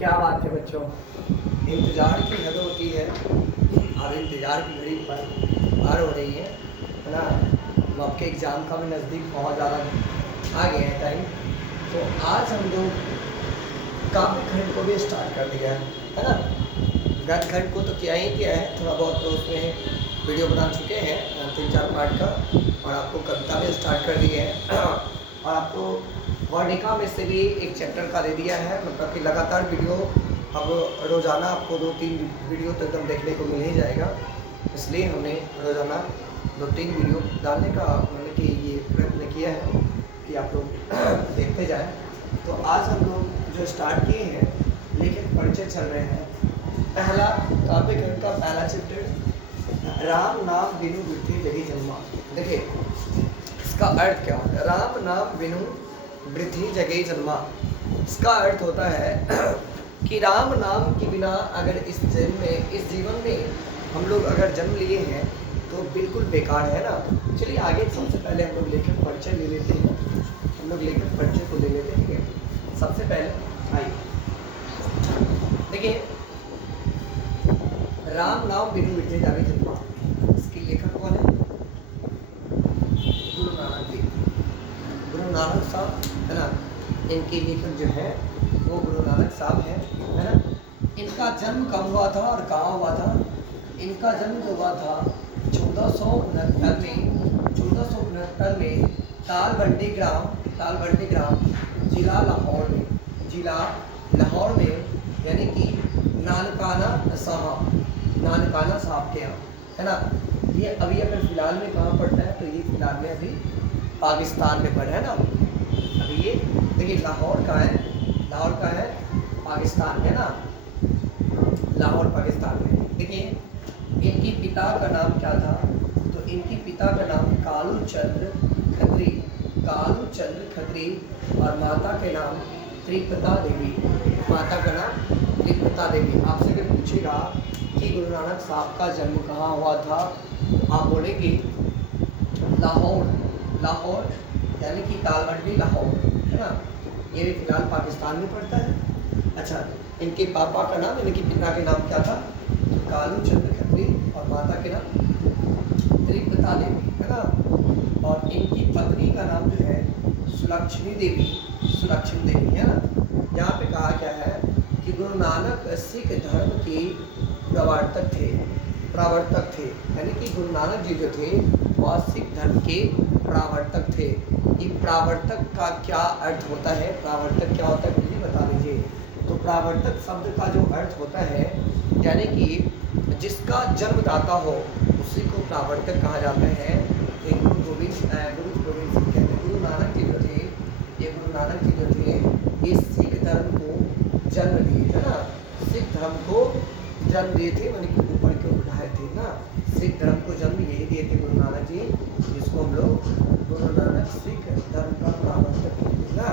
क्या बात है बच्चों, इंतज़ार की हद होती है। अब इंतज़ार की घड़ी पार हो रही है ना। तो आपके एग्ज़ाम का भी नज़दीक बहुत ज़्यादा आ गया है टाइम। तो आज हम लोग काव्य खंड को भी स्टार्ट कर दिया है ना। गद्य खंड को तो किया ही किया है, थोड़ा बहुत तो उसमें वीडियो बना चुके हैं 3-4 पार्ट का, और आपको कविता भी स्टार्ट कर दी है और आपको वर्णिका में से भी एक चैप्टर का दे दिया है। मतलब कि लगातार वीडियो अब रोज़ाना आपको 2-3 वीडियो तो एकदम देखने को मिल ही जाएगा। इसलिए हमने रोज़ाना 2-3 वीडियो डालने का मतलब कि ये प्रयत्न किया है कि आप लोग देखते जाएं। तो आज हम लोग जो स्टार्ट किए हैं लेखक परिचय चल रहे हैं। पहला काव्य खंड का पहला चैप्टर राम नाम बिनु वृद्धि जगी जन्मा। देखिए इसका अर्थ क्या होता है। राम नाम बिनु वृद्धि जगई जन्मा, इसका अर्थ होता है कि राम नाम के बिना अगर इस जीवन में हम लोग अगर जन्म लिए हैं तो बिल्कुल बेकार है ना। चलिए आगे सबसे पहले हम लोग लेखक परिचय ले लेते हैं। हम लोग लेखक परिचय को ले लेते हैं। ठीक है, सबसे पहले आइए देखिए राम नाम बिनु वृद्धि जगई जन्मा, इसके लेखक कौन है? गुरु नानक देव, गुरु नानक साहब है ना। इनके लेखक जो है वो गुरु नानक साहब है ना। इनका जन्म कब हुआ था और कहाँ हुआ था? इनका जन्म जो हुआ था 1469 में तालबंडी ग्राम जिला लाहौर में यानी कि नानकाना साहब के यहाँ है ना। ये अभी अगर फिलहाल में कहाँ पढ़ता है तो ये फिलहाल में अभी पाकिस्तान में पढ़ा है ना। अभी ये देखिए लाहौर का है पाकिस्तान है ना, लाहौर पाकिस्तान में। देखिए इनकी पिता का नाम क्या था? तो इनकी पिता का नाम कालू चंद्र खत्री और माता के नाम त्रिपता देवी। माता का नाम त्रिपता देवी। आपसे अगर पूछेगा कि गुरु नानक साहब का जन्म कहाँ हुआ था, आप बोलेंगे लाहौर यानी कि तालबंडी लाहौर है ना। ये भी फिलहाल पाकिस्तान में पड़ता है। अच्छा, इनके पापा का नाम इनके पिता के नाम क्या था? कालू चंद्र खत्री और माता के नाम त्रिपता देवी है ना। और इनकी पत्नी का नाम जो है सुलक्षणी देवी है ना। यहाँ पे कहा गया है कि गुरु नानक सिख धर्म के प्रवर्तक थे यानी कि गुरु नानक जी जो थे वह सिख धर्म के प्रवर्तक थे। ये प्रवर्तक का क्या अर्थ होता है? प्रवर्तक क्या होता है मुझे बता दीजिए। तो प्रवर्तक शब्द का जो अर्थ होता है यानी कि जिसका जन्मदाता हो उसी को प्रवर्तक कहा जाता है। गुरु गोविंद सिंह कहते हैं। गुरु नानक जी जो थे इस सिख धर्म को जन्म दिए थे ना। सिख धर्म को जन्म दिए थे यानी कि ऊपर के उठाए थे ना। सिख धर्म को जन्म यही दिए थे गुरु नानक जी, जिसको हम लोग गुरु नानक सिख धर्म का प्रवर्तक कहते हैं ना।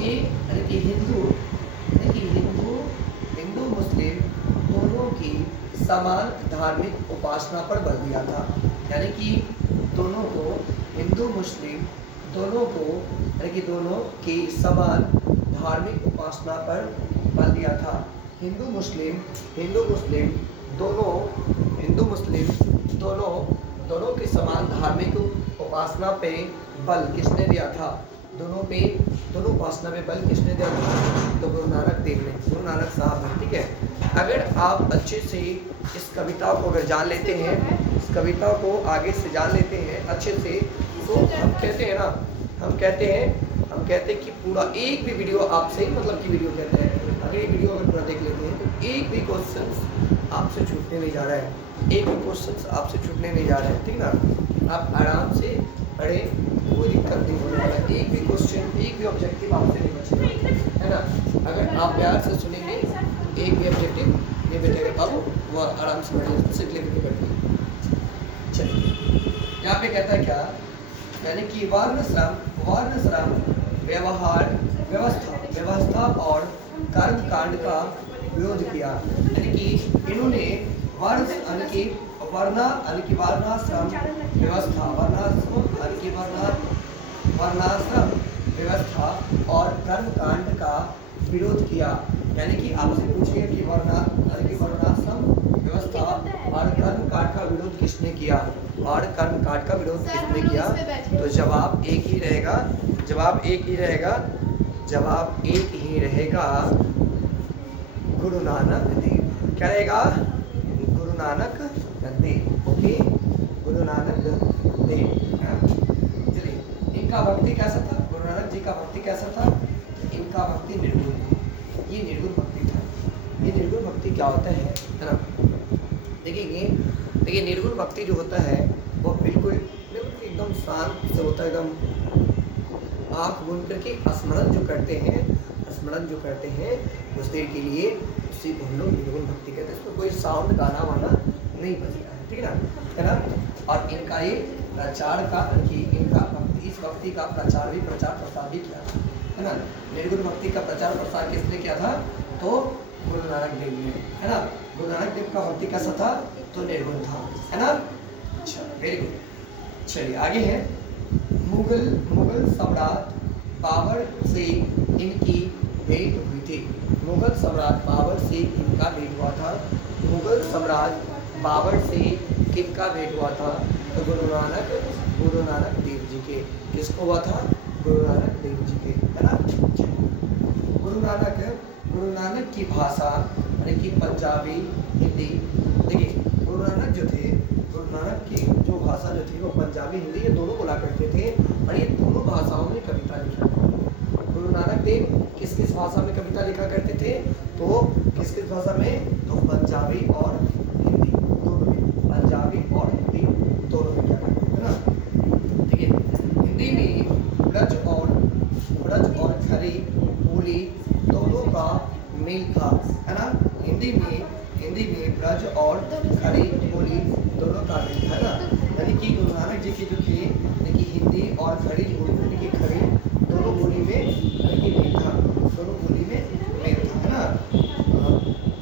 ये हिंदू मुस्लिम दोनों की समान धार्मिक उपासना पर बल दिया था। यानी कि दोनों को हिंदू मुस्लिम दोनों की समान धार्मिक उपासना पर बल दिया था। हिंदू मुस्लिम दोनों की समान धार्मिक उपासना पे बल किसने दिया था? दोनों उपासना पे बल किसने दिया था? तो गुरु नानक साहब ने। ठीक है, अगर आप अच्छे से इस कविता को अगर जान लेते हैं, इस कविता को आगे से जान लेते हैं अच्छे से, तो हम कहते हैं कि पूरा एक भी वीडियो आपसे मतलब कि वीडियो कहते हैं, अगर ये वीडियो अगर पूरा देख लेते हैं तो एक भी क्वेश्चन आपसे छूटने नहीं जा रहा है। ठीक ना। आप आराम से पढ़े, कोई दिक्कत नहीं होने वाला। एक भी क्वेश्चन, एक भी ऑब्जेक्टिव आपसे नहीं बचेगा है ना। अगर आप प्यार से सुनेंगे एक भी ऑब्जेक्टिव नहीं बचेगा। बाबू वो आराम से पढ़िए, सिर्फ लेकर के पढ़िए। चलिए यहाँ पे कहता है क्या? यानी कि वर्णश्रम व्यवस्था और कर्म कांड का विरोध किया। यानी कि इन्होंने वर्णाश्रम व्यवस्था और कर्म कांड का विरोध किया, यानी कि आपसे पूछिए कि वर्णाश्रम व्यवस्था और कर्म कांड का विरोध किसने किया, और कर्म कांड का विरोध किसने किया, तो जवाब एक ही रहेगा, जवाब एक ही रहेगा, जवाब एक ही रहेगा, गुरु नानक देव। क्या रहेगा? गुरु नानक देव। ओके, गुरु नानक देव। चलिए, इनका भक्ति कैसा था? गुरु नानक जी का भक्ति कैसा था? इनका भक्ति निर्गुण, ये निर्गुण भक्ति था। ये निर्गुण भक्ति क्या होता है ना? देखिए निर्गुण भक्ति जो होता है वो बिल्कुल एकदम शांत से होता है, एकदम आँख बंद करके स्मरण जो करते हैं उस देर के लिए, उसी को हम लोग निर्गुण भक्ति कहते हैं। इसमें कोई साउंड गाना वाना नहीं बजता है, ठीक है ना? और इनका ये प्रचार का, इस भक्ति का प्रचार प्रसार भी किया था, है ना? निर्गुण भक्ति का प्रचार प्रसार किसने किया था? तो गुरु नानक देव ने, है ना? गुरु नानक देव का भक्ति कैसा था? तो निर्गुण था, है ना? अच्छा, वेरी गुड। चलिए आगे है, मुगल सम्राट बाबर से इनकी भेंट हुई थी। मुगल सम्राट बाबर से इनका भेंट हुआ था। मुगल सम्राट बाबर से किनका भेंट हुआ था? तो गुरु नानक देव जी के। किसको हुआ था? गुरु नानक देव जी के, है ना? गुरु नानक की भाषा यानी कि पंजाबी, हिंदी। देखिए गुरु नानक की जो भाषा जो थी वो पंजाबी, हिंदी ये दोनों बोला करते थे, और ये दोनों भाषाओं में कविता लिखा करते थे। गुरु नानक देव किस किस भाषा में कविता लिखा करते थे? तो किस किस भाषा में? तो पंजाबी और हिंदी दोनों में, पंजाबी और हिंदी दोनों में क्या करते थे ना? ठीक है, हिंदी में ब्रज और खड़ी बोली दोनों का मेल था, है ना? हिंदी में ब्रज और खड़ी बोली दोनों का मेल था ना, यानी कि गुरु नानक जी की जो थी, यानी कि हिंदी और खड़ी बोली, यानी कि खड़ी दोनों बोली में, यानी कि मेल था, दोनों बोली में मेल था, है ना?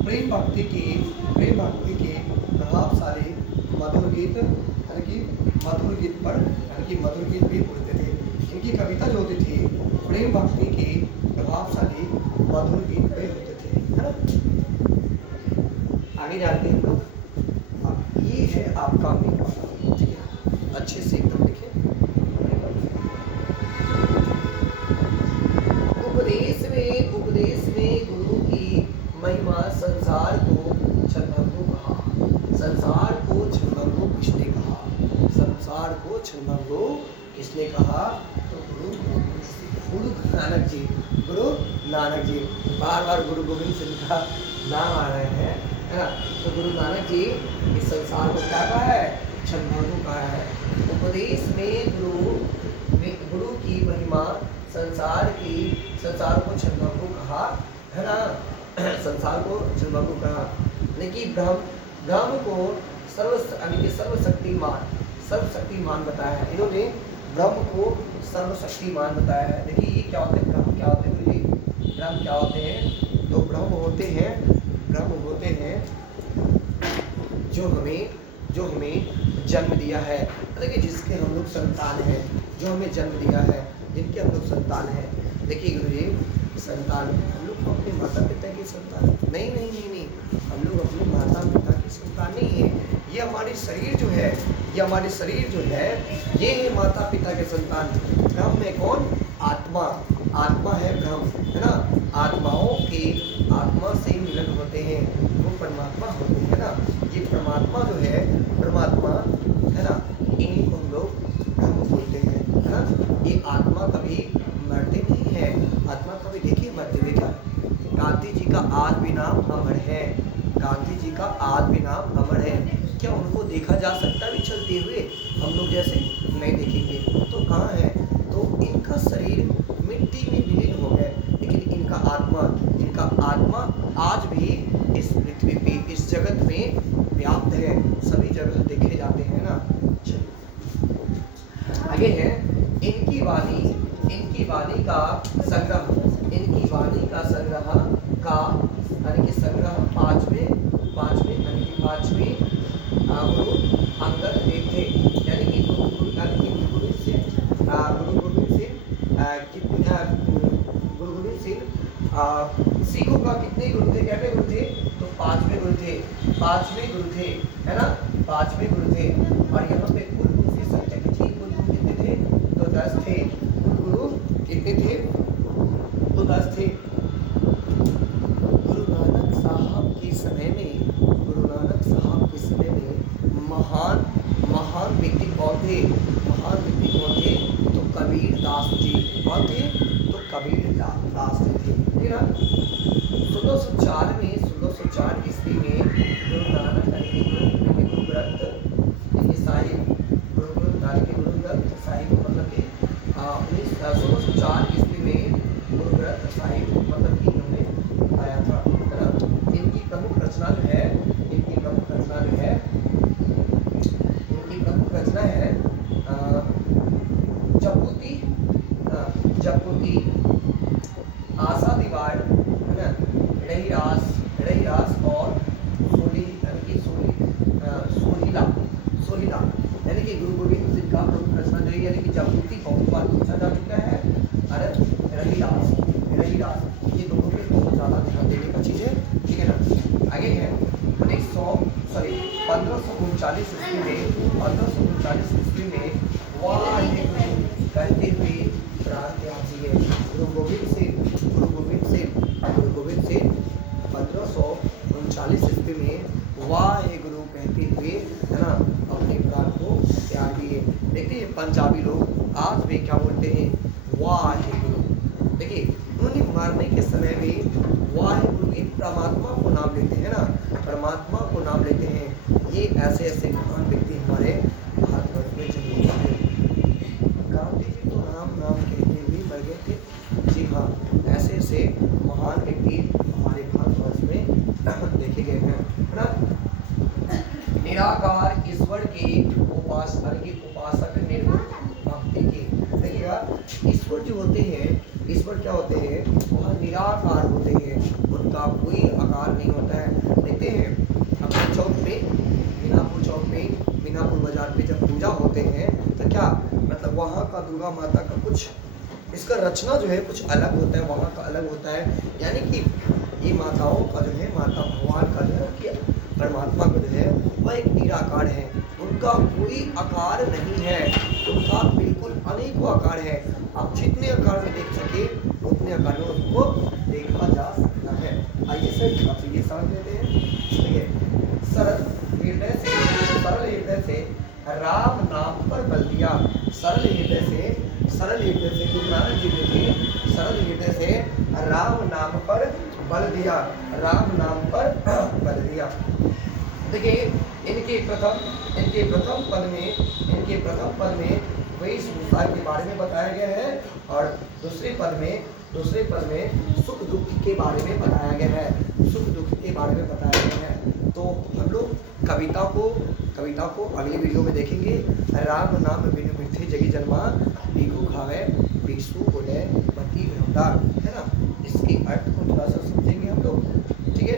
प्रेम भक्ति के प्रभावशाली मधुर गीत, यानी कि मधुर गीत पर, यानी कि मधुर गीत भी बोलते थे। इनकी कविता जो होती थी प्रेम भक्ति के प्रभावशाली मधुर गीत पे होते थे, है ना? आगे जाते हैं हम लोग। अब ये है आपका मेन वाला, ठीक है? अच्छे से एकदम देखिए। उपदेश में गुरु की महिमा संसार को छलभंगु कहा। संसार को छलभंगु किसने कहा? संसार को छलभंगु किसने कहा? तो गुरु नानक जी। बार बार गुरु गोविंद सिंह का नाम आ रहे हैं, है ना? तो गुरु नानक जी इस संसार को क्या कहा है? छलभंगु कहा है। उपदेश में गुरु की महिमा संसार को छलभंगु कहा, है ना? संसार को छलभंगु कहा, लेकिन ब्रह्म को सर्वशक्तिमान बताया है। इन्होंने ब्रह्म को सर्वशक्तिमान बताया है। देखिए ये क्या होते हैं? ब्रह्म क्या होते हैं? ब्रह्म क्या होते हैं? तो ब्रह्म होते हैं जो हमें जन्म दिया है। देखिए जिसके हम लोग संतान हैं, जो हमें जन्म दिया है, जिनके हम लोग संतान हैं। देखिए गुरु जी, संतान हम लोग अपने माता पिता की संतान नहीं, हम लोग अपने माता पिता की संतान नहीं है। ये हमारी शरीर जो है, ये है माता पिता के संतान। ब्रह्म में कौन? आत्मा है ब्रह्म, है ना? आत्मा से मिलन होते हैं, वो परमात्मा होते हैं, है ना? ये परमात्मा जो है, है ना? इन्हीं को हम लोग ब्रह्म बोलते हैं, है ना? ये आत्मा कभी मरते नहीं है, आत्मा कभी देखिए मरते हुए क्या? गांधी जी का आज भी नाम अमर है, क्या उनको देखा जा सकता भी चलते हुए? हम लोग जैसे नहीं देखेंगे, तो कहाँ है? तो इनका शरीर मिट्टी में विलीन हो गए, लेकिन इनका आत्मा आज भी इस पृथ्वी पे, इस जगत में व्याप्त है, सभी जगह देखे जाते हैं ना। आगे है इनकी वाणी का संग्रह, यानी कि संग्रह पांचवें गुरु अंगद देव थे, यानी कि गुरु गोविंद सिंह सिखों का कितने गुरु थे, कितने गुरु थे, तो 5वें गुरु थे, 5वें गुरु थे, है ना, 5वें गुरु थे। और यहाँ पे कुल गुरु की संख्या कितनी, कुल गुरु कितने थे, तो 10 थे, कुल गुरु कितने थे, तो 10 थे। गुरु नानक साहब के समय में, गुरु नानक साहब के समय में महान महान व्यक्ति कौन थे, महान व्यक्ति कौन थे, तो कबीर दास जी। कौन थे, तो कबीर दास जी थे। ठीक है ना। 1604 में, 1604 ईस्वी में गुरु नानक गुरु ग्रंथ साहिब, गुरु नानक के गुरु ग्रंथ साहिब मतलब कि 1604 ईस्वी में गुरु ग्रंथ साहिब मतलब कि इन्होंने आया था, है ना। इनकी प्रमुख रचना जो है, इनकी प्रमुख रचना जो है, इनकी प्रमुख रचना है जपुती, जपुती, आशा दीवार, है ना, रहीरास और सोहिला यानी कि गुरु गोविंद सिंह का प्रमुख रचना जो है, यानी कि जपुती बहुत बार पूछा जा चुका है, और रहीरास, ये दोनों पे बहुत ज़्यादा ध्यान देने का चीज़ है। ठीक है ना। आगे है 1539 ईस्वी में, 1539 ईस्वी में वाहे कहते हुए प्राण त्याग दिए। गुरु गोविंद सिंह 1539 ईस्वी में वाहे गुरु कहते हुए, है ना, अपने प्राण को त्याग दिए। देखते हैं पंजाबी लोग आज भी क्या बोलते हैं, वाहे गुरु। देखिए उन्होंने मारने के समय भी वाहे गुरु, एक परमात्मा को नाम लेते हैं ना, परमात्मा को नाम लेते हैं। ये ऐसे ऐसे महान व्यक्ति हमारे भारतवर्ष में जन्मे थे। गांधी जी तो राम नाम कहते हुए मर गए थे। जी हाँ, ऐसे ऐसे महान व्यक्ति हमारे भारतवर्ष में देखे गए हैं, है ना। निराकार ईश्वर के उपासक निर्गुण भक्ति के। देखिएगा ईश्वर जो होते हैं, ईश्वर क्या होते हैं, वह निराकार होते हैं, उनका कोई आकार नहीं होता है। देखते हैं अपने चौक पे, मीनापुर चौक पे, मीनापुर बाजार पे जब पूजा होते हैं तो क्या मतलब वहाँ का दुर्गा माता का कुछ इसका रचना जो है कुछ अलग होता है, वहाँ का अलग होता है। यानी कि ये माताओं का जो है, माता भगवान का जो है कि परमात्मा को जो है वह एक निराकार है, उनका कोई आकार नहीं है, उनका बिल्कुल अनेकों आकार है। आप जितने आकार में देख सके उतने आकार में उसको देखा जा सकता है। आइए सर आप ये समझ लेते हैं। देखिए सरल हृदय से राम नाम पर बल दिया, सरल हृदय से गुरु नानक जी ने सरल हृदय से राम नाम पर बल दिया, राम नाम पर बल दिया। देखिए इनके प्रथम पद में वेशभूषा के बारे में बताया गया है, और दूसरे पद में सुख दुख के बारे में बताया गया है, सुख दुख के बारे में बताया गया है। तो हम लोग कविता को अगली वीडियो में देखेंगे। राम नाम बिनु मिठे जगी जन्मा, भिखु खावे भिक्षु बोले पति विनोदा, है ना। इसके अर्थ को थोड़ा सा समझेंगे हम लोग। ठीक है।